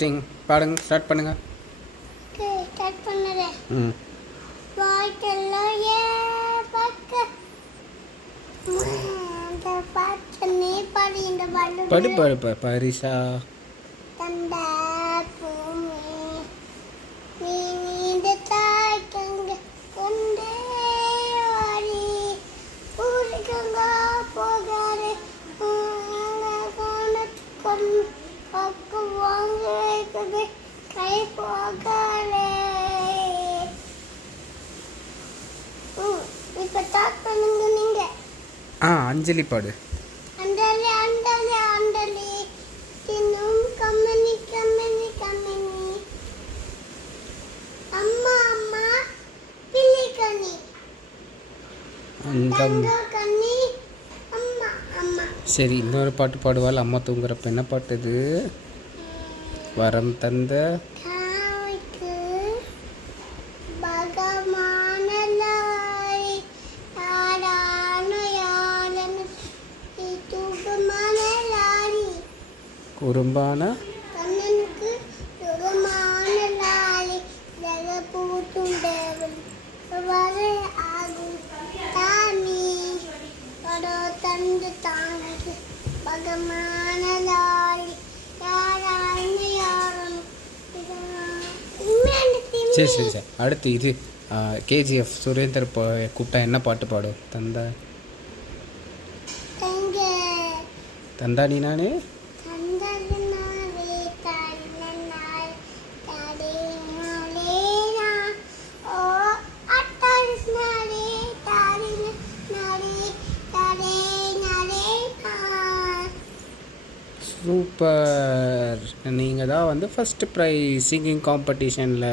Testing பாடுங்க, start பண்ணுங்க. Start பண்ணுறேன். ம் வாய்க்கெல்லாம் பாட்டு பாடி இந்த படு படு பரிசா தந்த பூமி நீ நீண்ட தாய்க்கங்க கொண்டே வாடி ஊருக்கங்க போகாது பக்கு வாங்க வைக்குது கை போகாதே. இப்போ ஸ்டார்ட் பண்ணுங்க நீங்க. அஞ்சலி பாடு. அண்டலி அண்டலி அண்டலி தின்னும் கம்மனி கம்மனி கம்மனி அம்மா அம்மா பிள்ளைக்கனி தங்க கனி அம்மா அம்மா. சரி, இன்னொரு பாட்டு பாடுவாள் அம்மா தூங்குறப்ப. என்ன பாட்டு இது? வரம் தந்த தாய்க்கு பகமானலாய் யாரானோ யாரனு தூகமானலாரி குறும்பான கண்ணனுக்கு யுகமானலாரி ஜெகபூட்டும் தேவன் வரை ஆகும் தானி படோ தந்து தாங்கி பகமானலாரி யாரானோ யாரனு. சரி சரி சரி அடுத்து இது கேஜிஎஃப் சுரேந்தர் கூப்பிட்டா என்ன பாட்டு பாடும்? தந்தா தந்தா நீ நானே சூப்பர். நீங்கள் தான் வந்து ஃபஸ்ட்டு ப்ரைஸ் சிங்கிங் காம்படிஷனில்.